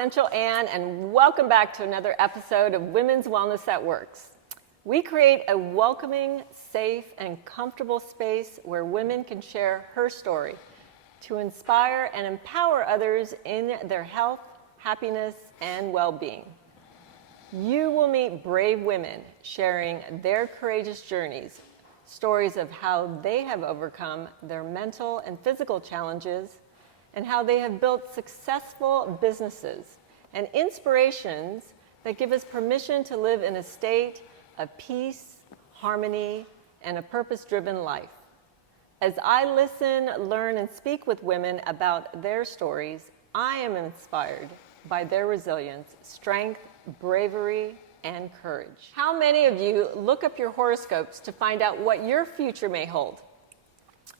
Essential Ann, and welcome back to another episode of Women's Wellness That Works. We create a welcoming, safe, and comfortable space where women can share her story to inspire and empower others in their health, happiness, and well-being. You will meet brave women sharing their courageous journeys, stories of how they have overcome their mental and physical challenges, and how they have built successful businesses, and inspirations that give us permission to live in a state of peace, harmony, and a purpose-driven life. As I listen, learn, and speak with women about their stories, I am inspired by their resilience, strength, bravery, and courage. How many of you look up your horoscopes to find out what your future may hold?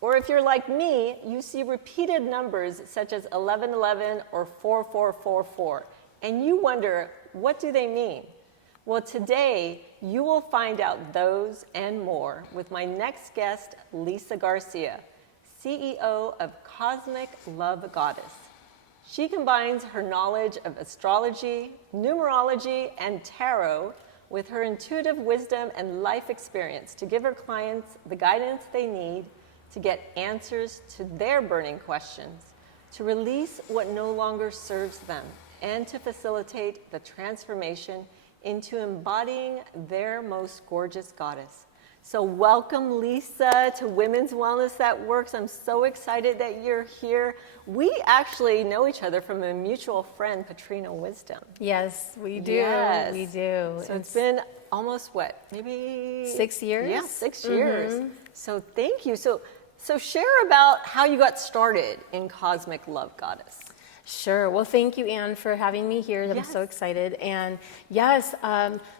Or if you're like me, you see repeated numbers such as 1111 or 4444, and you wonder, what do they mean? Well, today, you will find out those and more with my next guest, Lisa Garcia, CEO of Cosmic Love Goddess. She combines her knowledge of astrology, numerology, and tarot with her intuitive wisdom and life experience to give her clients the guidance they need to get answers to their burning questions, to release what no longer serves them, and to facilitate the transformation into embodying their most gorgeous goddess. So welcome, Lisa, to Women's Wellness That Works. I'm so excited that you're here. We actually know each other from a mutual friend, Patrina Wisdom. Yes, we do. Yes. We do. So it's been almost what, maybe 6 years? Yeah, 6 years. So thank you. So share about how you got started in Cosmic Love Goddess. Sure. Well, thank you, Anne, for having me here. I'm Yes. so excited. And yes,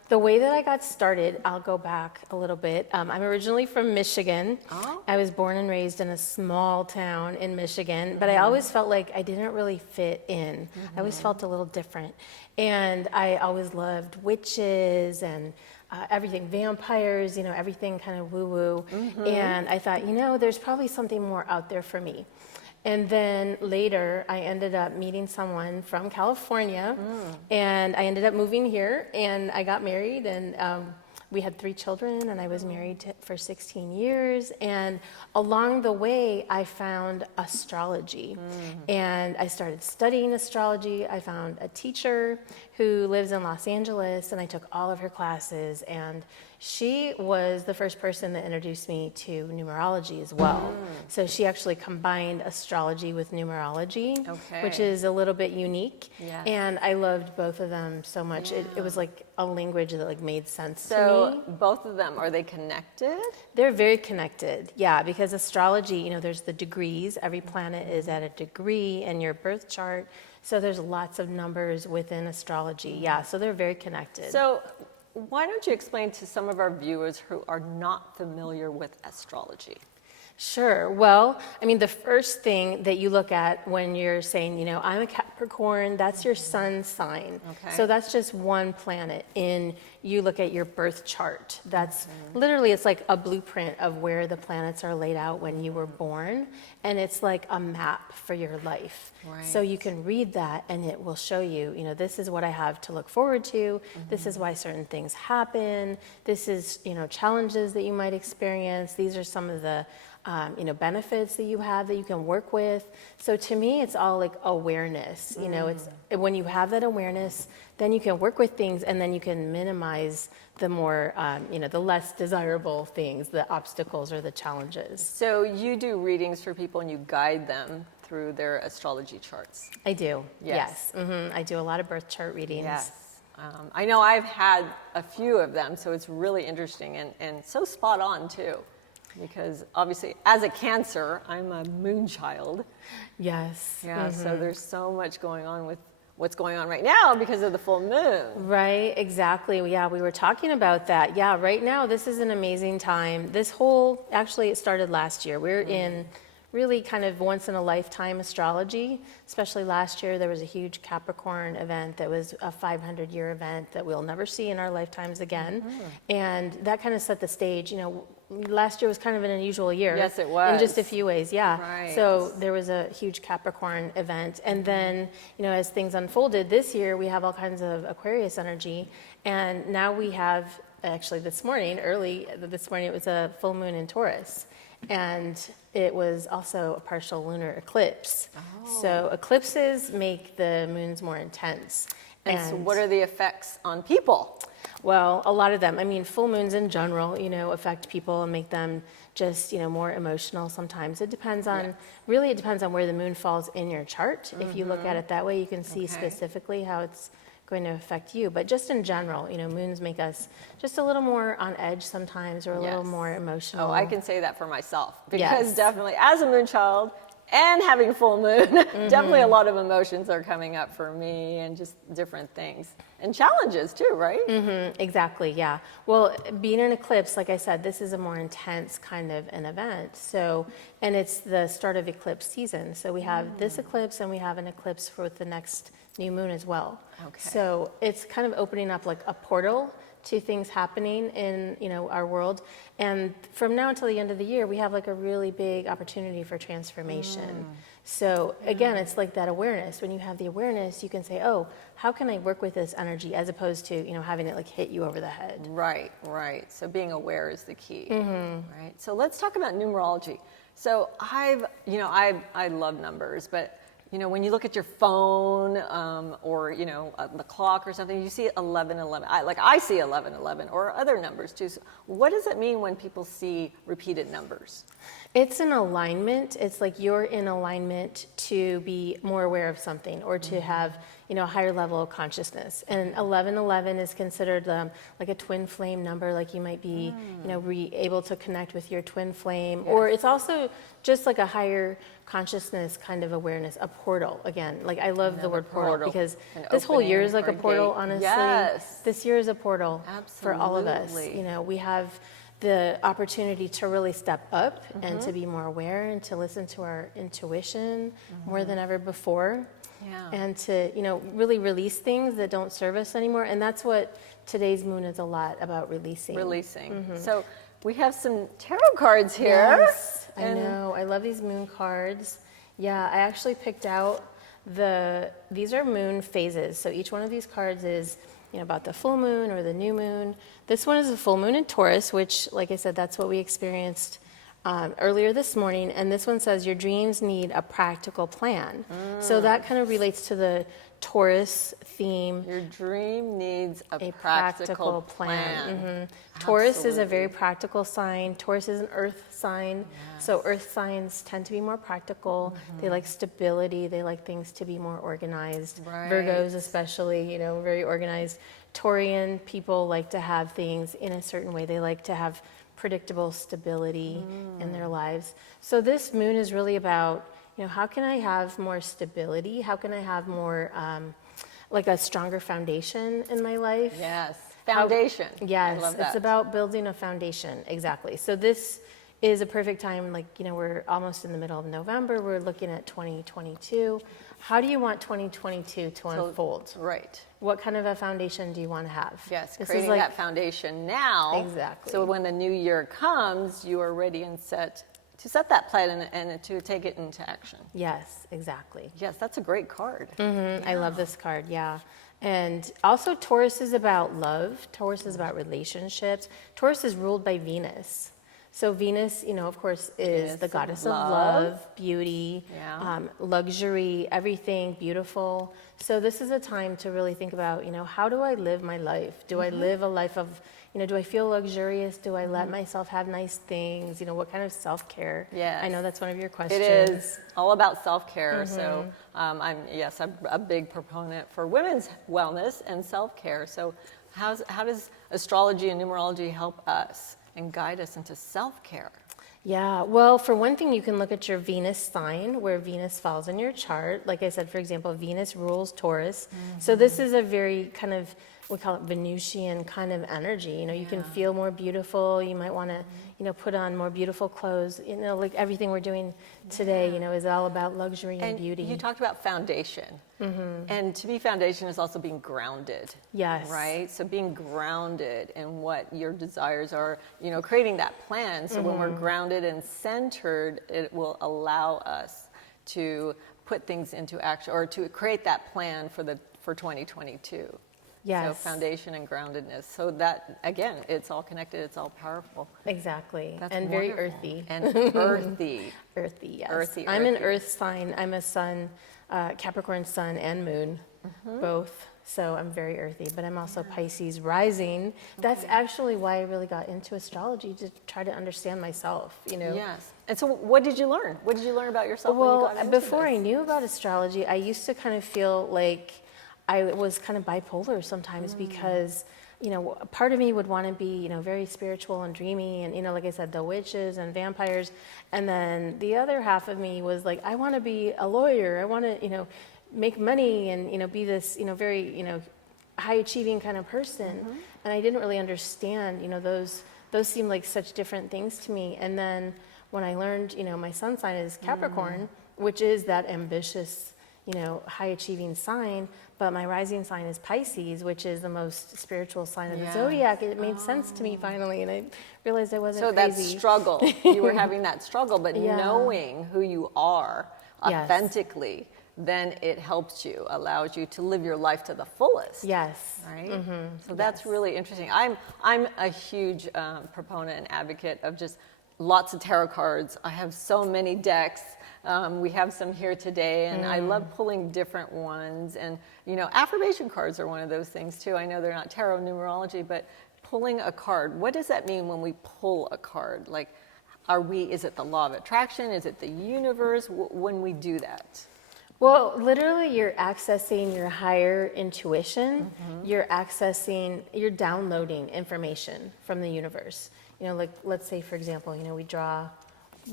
the way that I got started, I'll go back a little bit. I'm originally from Michigan. Oh. I was born and raised in a small town in Michigan, but I always felt like I didn't really fit in. I always felt a little different. And I always loved witches and everything, vampires, everything kind of woo-woo. And I thought, there's probably something more out there for me. And then later, I ended up meeting someone from California, and I ended up moving here, and I got married, and we had 3 children, and I was married for 16 years. And along the way, I found astrology, and I started studying astrology. I found a teacher who lives in Los Angeles, and I took all of her classes, and she was the first person that introduced me to numerology as well. So she actually combined astrology with numerology, which is a little bit unique. Yes. And I loved both of them so much. It was like a language that made sense to So me. both of them, are they connected? They're very connected, yeah, because astrology, there's the degrees. Every planet is at a degree in your birth chart. So there's lots of numbers within astrology, yeah, so they're very connected. So why don't you explain to some of our viewers who are not familiar with astrology? Sure. Well, the first thing that you look at when you're saying, I'm a Capricorn, that's your sun sign. Okay. So that's just one planet. You look at your birth chart. That's literally, it's like a blueprint of where the planets are laid out when you were born. And it's like a map for your life. Right. So you can read that and it will show you, this is what I have to look forward to. This is why certain things happen. This is, challenges that you might experience. These are some of the benefits that you have that you can work with. So to me, it's all like awareness. It's when you have that awareness, then you can work with things, and then you can minimize the more, the less desirable things, the obstacles or the challenges. So you do readings for people and you guide them through their astrology charts. I do. Yes. Yes. I do a lot of birth chart readings. Yes. I know I've had a few of them, so it's really interesting and so spot on too. Because obviously, as a Cancer, I'm a moon child. Yes. Yeah, so there's so much going on with what's going on right now because of the full moon. Right, exactly. Yeah, we were talking about that. Yeah, right now, this is an amazing time. Actually, it started last year. We're in really kind of once in a lifetime astrology, especially last year. There was a huge Capricorn event that was a 500-year event that we'll never see in our lifetimes again. And that kind of set the stage. last year was kind of an unusual year. Yes, it was. In just a few ways, yeah. Right. So there was a huge Capricorn event. And then, as things unfolded this year, we have all kinds of Aquarius energy. And now we have, actually early this morning, it was a full moon in Taurus. And it was also a partial lunar eclipse. Oh. So eclipses make the moons more intense. And so what are the effects on people? Well, a lot of them. I mean, full moons in general, affect people and make them just, more emotional sometimes. It depends on, really it depends on where the moon falls in your chart. If you look at it that way, you can see specifically how it's going to affect you. But just in general, moons make us just a little more on edge sometimes, or a little more emotional. Oh, I can say that for myself, because definitely as a moon child and having full moon, definitely a lot of emotions are coming up for me, and just different things and challenges too, right? Exactly, yeah. Well, being an eclipse, like I said, this is a more intense kind of an event. So, and it's the start of eclipse season. So we have this eclipse, and we have an eclipse for the next new moon as well. Okay. So it's kind of opening up like a portal to things happening in our world. And from now until the end of the year, we have like a really big opportunity for transformation. So again, it's like that awareness. When you have the awareness, you can say, oh, how can I work with this energy, as opposed to having it like hit you over the head. Right. So being aware is the key. Right. So let's talk about numerology. So I love numbers, but when you look at your phone, or the clock or something, you see 1111. I see 1111, or other numbers too. So what does it mean when people see repeated numbers? It's an alignment. It's like you're in alignment to be more aware of something, or to have a higher level of consciousness. And 1111 is considered like a twin flame number. Like you might be able to connect with your twin flame, or it's also just like a higher consciousness kind of awareness, a portal. Again, like I love the word portal, because this whole year is like a portal, honestly. Yes. This year is a portal for all of us. Absolutely. We have the opportunity to really step up and to be more aware, and to listen to our intuition more than ever before. And to, really release things that don't serve us anymore. And that's what today's moon is a lot about, releasing. So we have some tarot cards here. Yes, I know. I love these moon cards. Yeah, I actually picked out these are moon phases. So each one of these cards is about the full moon or the new moon. This one is a full moon in Taurus, which, like I said, that's what we experienced earlier this morning. And this one says your dreams need a practical plan. So that kind of relates to the Taurus theme. Your dream needs a practical plan. Taurus is a very practical sign. Taurus is an earth sign. So earth signs tend to be more practical. They like stability. They like things to be more organized. Virgos especially, very organized. Taurian people like to have things in a certain way. They like to have predictable stability in their lives. So this moon is really about, how can I have more stability? How can I have more, like a stronger foundation in my life? Yes, foundation. Yes, I love that. It's about building a foundation, exactly. So this is a perfect time, we're almost in the middle of November. We're looking at 2022. How do you want 2022 to unfold? Right. What kind of a foundation do you want to have? Yes, creating that foundation now. Exactly. So when the new year comes, you are ready and set to set that plan and to take it into action. Yes, exactly. Yes, that's a great card. I love this card, yeah. And also Taurus is about love. Taurus is about relationships. Taurus is ruled by Venus. So Venus, of course, is the goddess of love, beauty, luxury, everything beautiful. So this is a time to really think about, how do I live my life? Do I live a life of, do I feel luxurious? Do I let myself have nice things? What kind of self-care? Yes. I know that's one of your questions. It is all about self-care. So I'm a big proponent for women's wellness and self-care. So how does astrology and numerology help us and guide us into self-care? Yeah, well, for one thing, you can look at your Venus sign, where Venus falls in your chart. Like I said, for example, Venus rules Taurus. So this is a very kind of we call it Venusian kind of energy. You know, you can feel more beautiful. You might want to, you know, put on more beautiful clothes. You know, like everything we're doing today, you know, is all about luxury and beauty. You talked about foundation. And to be foundation is also being grounded. Yes. Right? So being grounded in what your desires are, you know, creating that plan. So when we're grounded and centered, it will allow us to put things into action, or to create that plan for 2022. Yes. So foundation and groundedness. So that, again, it's all connected. It's all powerful. Exactly. That's and wonderful. very earthy. And earthy. Earthy, yes. Earthy, I'm an earthy. earth sign. I'm a sun, Capricorn sun and moon, both. So I'm very earthy, but I'm also Pisces rising. That's actually why I really got into astrology, to try to understand myself, you know. Yes. And so what did you learn? What did you learn about yourself when you Well, got into before this? I knew about astrology, I used to kind of feel like I was kind of bipolar sometimes because, you know, a part of me would want to be, you know, very spiritual and dreamy and, you know, like I said, the witches and vampires. And then the other half of me was like, I want to be a lawyer. I want to, you know, make money and, you know, be this, you know, very, you know, high achieving kind of person. And I didn't really understand, you know, those seemed like such different things to me. And then when I learned, you know, my sun sign is Capricorn, which is that ambitious, you know, high achieving sign, but my rising sign is Pisces, which is the most spiritual sign of the zodiac. It made sense to me finally, and I realized I wasn't So crazy. that struggle, you were having that struggle, but knowing who you are authentically, then it helps you, allows you to live your life to the fullest. Yes. Right? So that's really interesting. I'm a huge proponent and advocate of just lots of tarot cards. I have so many decks. We have some here today, and I love pulling different ones. And, you know, affirmation cards are one of those things too. I know they're not tarot numerology, but pulling a card, what does that mean when we pull a card? Like, is it the law of attraction? Is it the universe? When we do that? Well, literally, you're accessing your higher intuition. You're downloading information from the universe. You know, like, let's say, for example, you know, we draw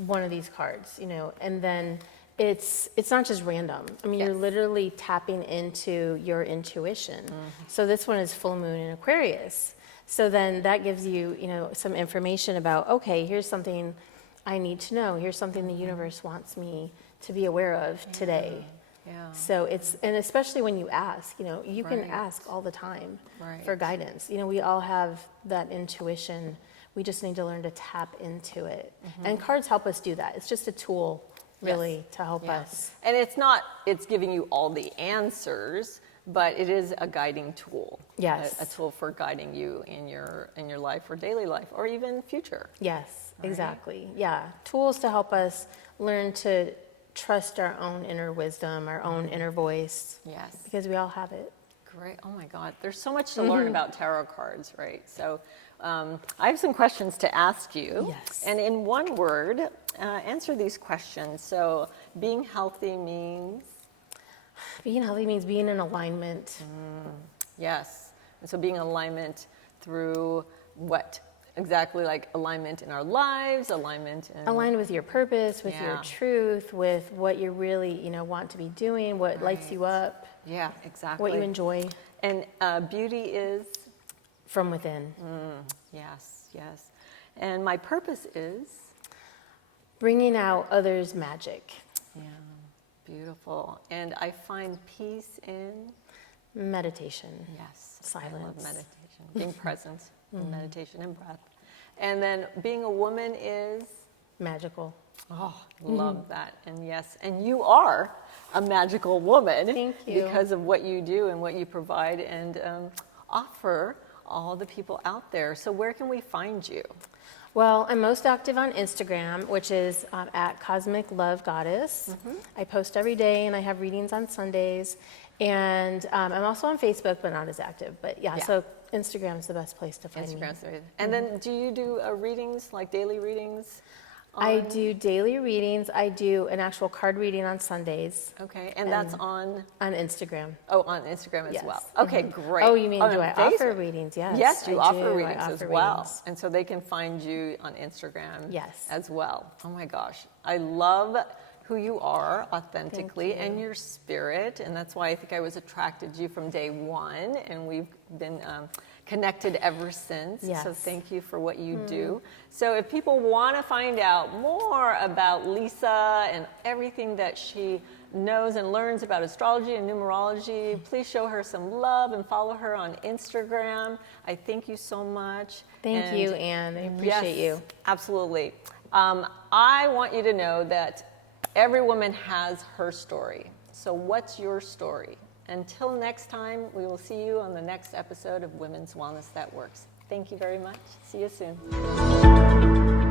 one of these cards, you know, and then it's not just random. I mean, you're literally tapping into your intuition. So this one is full moon in Aquarius. So then that gives you, you know, some information about, okay, here's something I need to know. Here's something the universe wants me to be aware of today. Yeah. So and especially when you ask, you know, you can ask all the time for guidance. You know, we all have that intuition. We just need to learn to tap into it. And cards help us do that. It's just a tool, really, to help us. And it's giving you all the answers, but it is a guiding tool. Yes. A tool for guiding you in your life or daily life or even future. Yes, exactly. Yeah. Tools to help us learn to trust our own inner wisdom, our own inner voice. Yes. Because we all have it. Great. Oh my God. There's so much to learn about tarot cards, right? So I have some questions to ask you. Yes. And in one word, answer these questions. So being healthy means? Being healthy means being in alignment. Yes. And so being in alignment through what? Exactly, like alignment in our lives, alignment in... Aligned with your purpose, with your truth, with what you really, you know, want to be doing, what lights you up. Yeah, exactly. What you enjoy. And beauty is? From within. Yes, yes. And my purpose is? Bringing out others' magic. Yeah, beautiful. And I find peace in? Meditation. Yes. Silence. I love meditation. Being present, meditation and breath. And then being a woman is? Magical. Oh, love that. And yes, and you are a magical woman. Thank you. Because of what you do and what you provide and offer all the people out there. So where can we find you? Well, I'm most active on Instagram, which is at Cosmic Love Goddess. I post every day, and I have readings on Sundays. And I'm also on Facebook, but not as active. But yeah. So Instagram's the best place to find me. And then do you do readings, like daily readings? I do daily readings. I do an actual card reading on Sundays. Okay, and that's on? On Instagram. Oh, on Instagram as well. Okay, great. Oh, you mean do I Facebook. offer readings? Yes. Yes, you I offer do. readings I as offer well. readings. And so they can find you on Instagram Yes. as well. Oh my gosh. I love who you are authentically Thank you. and your spirit. And that's why I think I was attracted to you from day one. And we've been connected ever since. Yes. So thank you for what you do. So if people want to find out more about Lisa and everything that she knows and learns about astrology and numerology, please show her some love and follow her on Instagram. I thank you so much. Thank you, Anne. I appreciate you. Absolutely. I want you to know that every woman has her story. So what's your story? Until next time, we will see you on the next episode of Women's Wellness That Works. Thank you very much. See you soon.